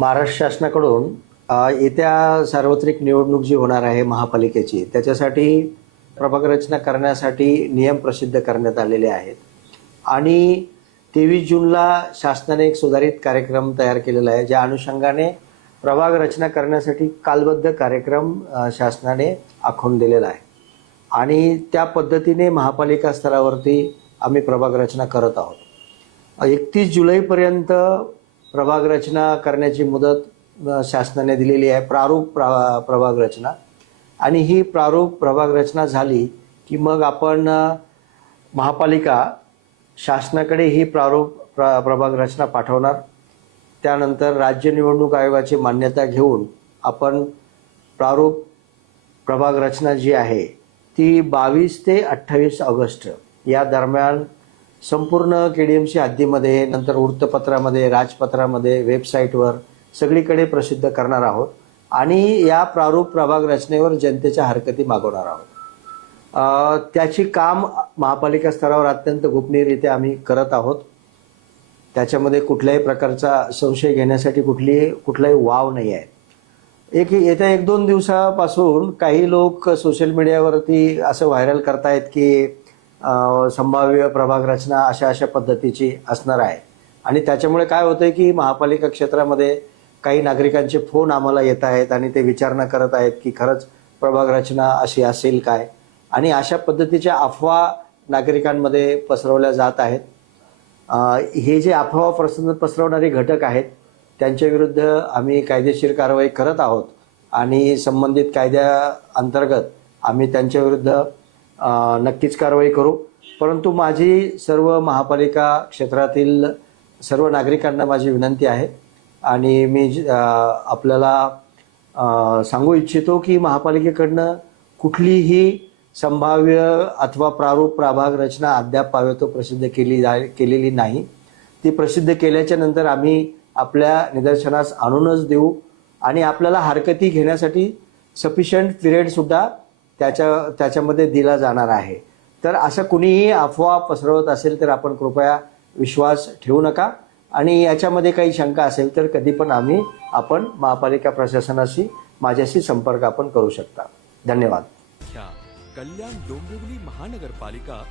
महाराष्ट्र शासनाकडून येत्या सार्वत्रिक निवडणूक जी होणार आहे महापालिकेची त्याच्यासाठी प्रभागरचना करण्यासाठी नियम प्रसिद्ध करण्यात आलेले आहेत. आणि तेवीस जूनला शासनाने एक सुधारित कार्यक्रम तयार केलेला आहे ज्या अनुषंगाने प्रभाग रचना करण्यासाठी कालबद्ध कार्यक्रम शासनाने आखून दिलेला आहे. आणि त्या पद्धतीने महापालिका स्तरावरती आम्ही प्रभाग रचना करत आहोत. एकतीस जुलैपर्यंत प्रभाग रचना करण्याची मुदत शासनाने दिलेली आहे. प्रारूप प्रा प्रभाग रचना. आणि ही प्रारूप प्रभाग रचना झाली की मग आपण महापालिका शासनाकडे ही प्रारूप प्र प्रभाग रचना पाठवणार. त्यानंतर राज्य निवडणूक आयोगाची मान्यता घेऊन आपण प्रारूप प्रभाग रचना जी आहे ती बावीस ते अठ्ठावीस ऑगस्ट या दरम्यान संपूर्ण के डी एम सी हद्दीमध्ये नंतर वृत्तपत्रामध्ये राजपत्रामध्ये वेबसाईटवर सगळीकडे प्रसिद्ध करणार आहोत. आणि या प्रारूप प्रभाग रचनेवर जनतेच्या हरकती मागवणार आहोत. त्याची काम महापालिका स्तरावर अत्यंत गोपनीयरित्या आम्ही करत आहोत. त्याच्यामध्ये कुठल्याही प्रकारचा संशय घेण्यासाठी कुठली कुठलाही वाव नाही आहे. एक येत्या एक दोन दिवसापासून काही लोक सोशल मीडियावरती असं व्हायरल करतायत की संभाव्य प्रभाग रचना अशा अशा पद्धतीची असणार आहे. आणि त्याच्यामुळे काय होतंय की महापालिका क्षेत्रामध्ये काही नागरिकांचे फोन आम्हाला येत आहेत आणि ते विचारणा करत आहेत की खरंच प्रभाग रचना अशी असेल काय? आणि अशा पद्धतीच्या अफवा नागरिकांमध्ये पसरवल्या जात आहेत. हे जे अफवा प्रसन्न पसरवणारे घटक आहेत त्यांच्या विरुद्ध आम्ही कायदेशीर कारवाई करत आहोत. आणि संबंधित कायद्या अंतर्गत आम्ही त्यांच्या विरुद्ध नक्कीच कारवाई करू. परंतु माझी सर्व महापालिका क्षेत्रातील सर्व नागरिकांना माझी विनंती आहे आणि मी ज- आपल्याला सांगू इच्छितो की महापालिकेकडनं कुठलीही संभाव्य अथवा प्रारूप प्रभाग रचना अद्याप पावेतो प्रसिद्ध केली जा केलेली नाही. ती प्रसिद्ध केल्याच्यानंतर आम्ही आपल्या निदर्शनास आणूनच देऊ आणि आपल्याला हरकती घेण्यासाठी सफिशियंट पिरियडसुद्धा त्याच्या त्याच्यामध्ये दिला जाणार आहे. तर असं कुणीही अफवा पसरवत असेल तर आपण कृपया विश्वास ठेवू नका. आणि याच्यामध्ये काही शंका असेल तर कधी पण आम्ही आपण महापालिका प्रशासनाशी माझ्याशी संपर्क आपण करू शकता. धन्यवाद. कल्याण डोंबिवली महानगरपालिका